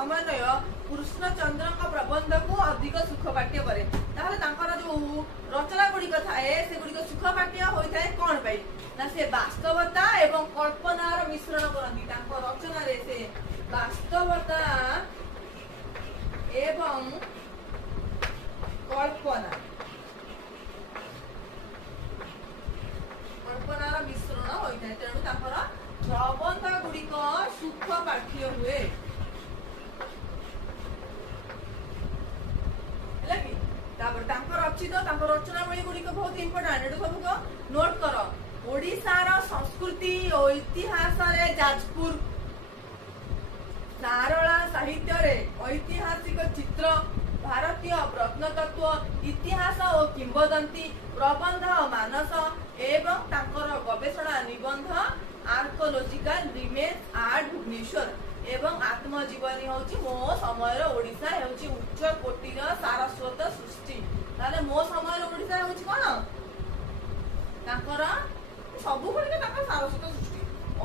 समन्वय कृष्णचंद्र प्रबंध को अधिक सुखपाठ्य करे जो रचना गुड़िक थाए से गुड़िक सुखपाठ्य होता है कौन पाई ना से वास्तवता एवं कल्पनार मिश्रण करती रचना रे से वास्तवता एवं कल्पना कल्पनार मिश्रण होता है तेणु प्रबंध गुड़िक सुखपाठ्य हुए रचनावली गुड़िक बहुत इंपोर्टाट सब नोट कर ओडिशार संस्कृति और इतिहास रे जाजपुर सारला साहित्य रे ऐतिहासिक चित्र भारतीय प्रत्नतत्व इतिहास और किंवदंती प्रबंध मानस एवं तांकर गवेषणा निबंध आर्कोलॉजिकल रिमेन्स आर्ट भुवनेश्वर एवं आत्मजीवनी होची मो समय ओडिशा हेउची उच्च कोटिर सारस्वत सृष्टि ताले मो समय ओडिशा हेउची कोन तांकर सब गुड़िक सारस्वत सृष्टि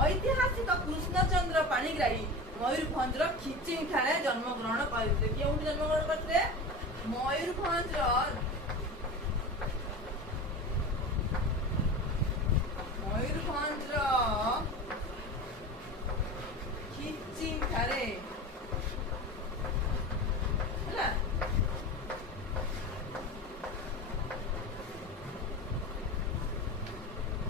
ऐतिहासिक कृष्णचंद्र पाणिग्राही मयूरभंज खिचिंग ठारे जन्मग्रहण करते केउठी जन्मग्रहण करते मयूरभंज खिचिंग ठारे ହେଲା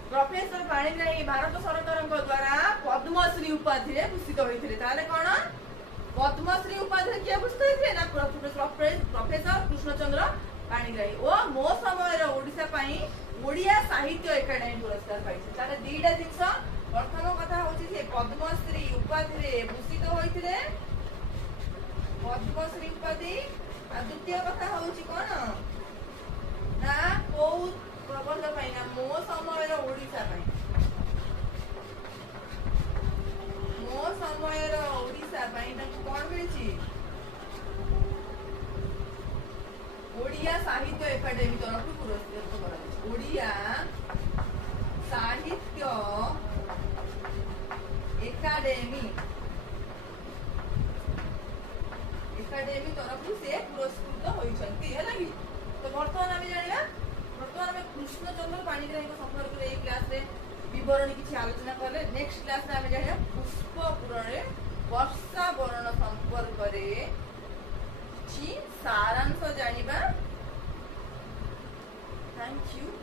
प्रोफेसर पाणिग्राही भारत सरकार द्वारा पद्मश्री उपाधि भूषित होते कौन पद्मश्री उपाधि किए भूषित होते ना प्रोफेसर कृष्णचंद्र पाणिग्राही और मो समय ओडिशा ओडिया साहित्य एकाडेमी पुरस्कार पाई दीटा जिनस प्रथम कथा हूँ पद्मश्री उपाधि भूषित होते पद्मश्री उपाधि द्वितीय कथा हूँ कौन ना कौ प्रबंध ना मो समय ओडिशा मो समय ओडिशा कौन मिली ओडिया साहित्य एकाडेमी तरफ पुरस्कृत कर ओडिया साहित्य एकाडेमी तरफ से पुरस्कृत होती है तो बर्तमान आम जाना बर्तमान आम कृष्णचंद्र पाणिग्राही संपर्क में क्लास रे विवरणी किसी आलोचना कले नेक्स्ट क्लास में आम जाना पुष्प पुराण वर्षा वर्ण संपर्क सारांश जानिबा थैंक यू।